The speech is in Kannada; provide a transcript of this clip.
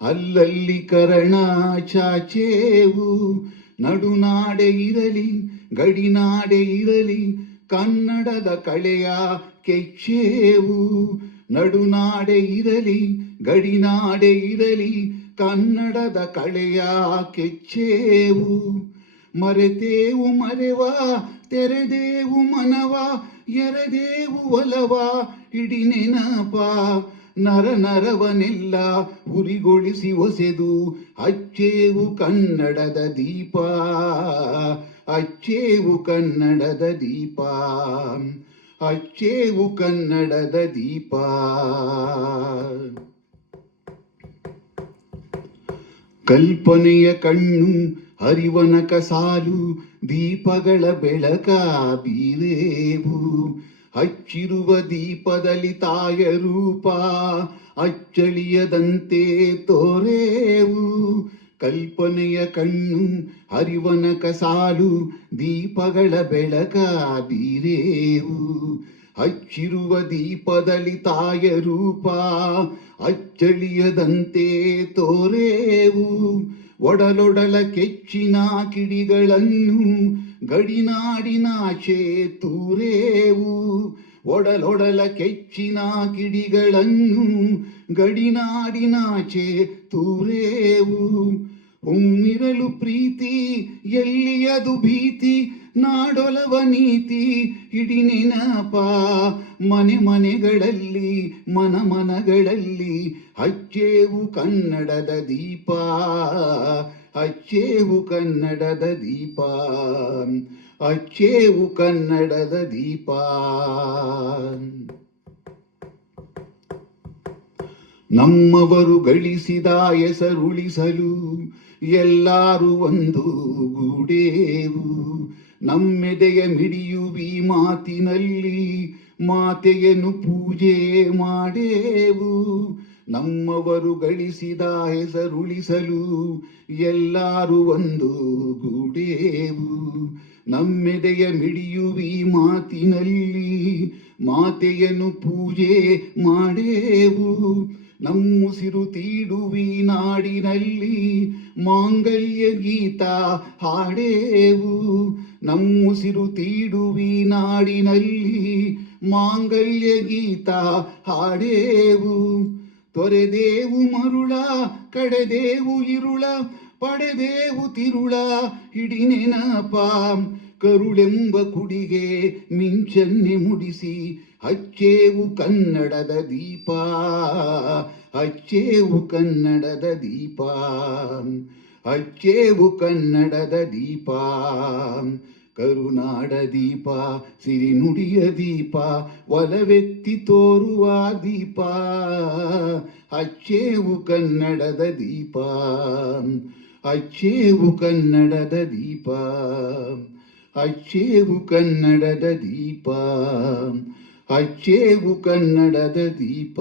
ಅಲ್ಲಲ್ಲಿ ಕರಣ ಚಾಚೇವು, ನಡುನಾಡೆ ಇರಲಿ, ಗಡಿನಾಡೆ ಇರಲಿ, ಕನ್ನಡದ ಕಳೆಯ ಕೆಚ್ಚೇವು. ನಡುನಾಡೆ ಇರಲಿ, ಗಡಿನಾಡೆ ಇರಲಿ, ಕನ್ನಡದ ಕಳೆಯ ಕೆಚ್ಚೇವು. ಮರೆತೇವು ಮರೆವ, ತೆರೆದೇವು ಮನವ, ಎರೆದೇವು ಒಲವ ಇಡಿ ನೆನಪ ನರ ನರವನೆಲ್ಲ ಉರಿಗೊಳಿಸಿ ಒಸೆದು, ಅಚ್ಚೇವು ಕನ್ನಡದ ದೀಪ, ಅಚ್ಚೇವು ಕನ್ನಡದ ದೀಪ, ಅಚ್ಚೇವು ಕನ್ನಡದ ದೀಪ. ಕಲ್ಪನೆಯ ಕಣ್ಣು, ಹರಿವನಕ ಸಾಲು, ದೀಪಗಳ ಬೆಳಕ ಬೀರೇವು ಹಚ್ಚಿರುವ ದೀಪದಲ್ಲಿ ತಾಯ ರೂಪ, ಅಚ್ಚಳಿಯದಂತೆ ತೋರೇವು. ಕಲ್ಪನೆಯ ಕಣ್ಣು, ಹರಿವನ ಸಾಲು ದೀಪಗಳ ಬೆಳಕ ಬೀರೇವು. ಹಚ್ಚಿರುವ ದೀಪದಲ್ಲಿ ತಾಯ ರೂಪ, ಅಚ್ಚಳಿಯದಂತೆ ತೋರೇವು. ಒಡಲೊಡಲ ಕೆಚ್ಚಿನ ಕಿಡಿಗಳನ್ನು ಗಡಿನಾಡಿನಾಚೆ ತೂರೇವು. ಒಡಲೊಡಲ ಕೆಚ್ಚಿನ ಕಿಡಿಗಳನ್ನು ಗಡಿನಾಡಿನಾಚೆ ತೂರೇವು. ಒಮ್ಮಿರಲು ಪ್ರೀತಿ ಎಲ್ಲಿಯದು ಭೀತಿ? ನಾಡೊಲವ ನೀತಿ ಇಡಿ ನೆನಪ. ಮನೆ ಮನೆಗಳಲ್ಲಿ, ಮನ ಮನಗಳಲ್ಲಿ ಹಚ್ಚೇವು ಕನ್ನಡದ ದೀಪ. ಅಚ್ಚೇವು ಕನ್ನಡದ ದೀಪ. ಅಚ್ಚೇವು ಕನ್ನಡದ ದೀಪ. ನಮ್ಮವರು ಗಳಿಸಿದ ಹೆಸರುಳಿಸಲು ಎಲ್ಲರೂ ಒಂದು ಗೂಡೇವು. ನಮ್ಮೆದೆಯ ಮಿಡಿಯುವಿ ಮಾತಿನಲ್ಲಿ, ಮಾತೆಯನ್ನು ಪೂಜೆ ಮಾಡೇವು. ನಮ್ಮವರು ಗಳಿಸಿದ ಹೆಸರುಳಿಸಲು ಎಲ್ಲರೂ ಒಂದು ಗೂಡೇವು ನಮ್ಮೆದೆಯ ಮಿಡಿಯುವಿ ಮಾತಿನಲ್ಲಿ, ಮಾತೆಯನ್ನು ಪೂಜೆ ಮಾಡೇವು. ನಮ್ಮುಸಿರು ತೀಡುವಿ ನಾಡಿನಲ್ಲಿ ಮಾಂಗಲ್ಯ ಗೀತ ಹಾಡೇವು. ನಮ್ಮುಸಿರು ತೀಡುವಿ ನಾಡಿನಲ್ಲಿ ಮಾಂಗಲ್ಯ ಗೀತ ಹಾಡೇವು. ತೊರೆದೇವು ಮರುಳ, ಕಡೆದೇವು ಇರುಳ, ಪಡೆದೇವು ತಿರುಳ ಹಿಡಿ ನೆನಪ ಕರುಳೆಂಬ ಕುಡಿಗೆ ಮಿಂಚನ್ನೆ ಮುಡಿಸಿ, ಹಚ್ಚೇವು ಕನ್ನಡದ ದೀಪ, ಹಚ್ಚೇವು ಕನ್ನಡದ ದೀಪ, ಹಚ್ಚೇವು ಕನ್ನಡದ ದೀಪ, ಕರುನಾಡ ದೀಪ, ಸಿರಿನುಡಿಯ ದೀಪ, ಒಲವೆತ್ತಿ ತೋರುವ ದೀಪ ಅಚ್ಚೇವು ಕನ್ನಡದ ದೀಪ ಅಚ್ಚೇವು ಕನ್ನಡದ ದೀಪ. ಹಚ್ಚೇವು ಕನ್ನಡದ ದೀಪ ಹಚ್ಚೇವು ಕನ್ನಡದ ದೀಪ.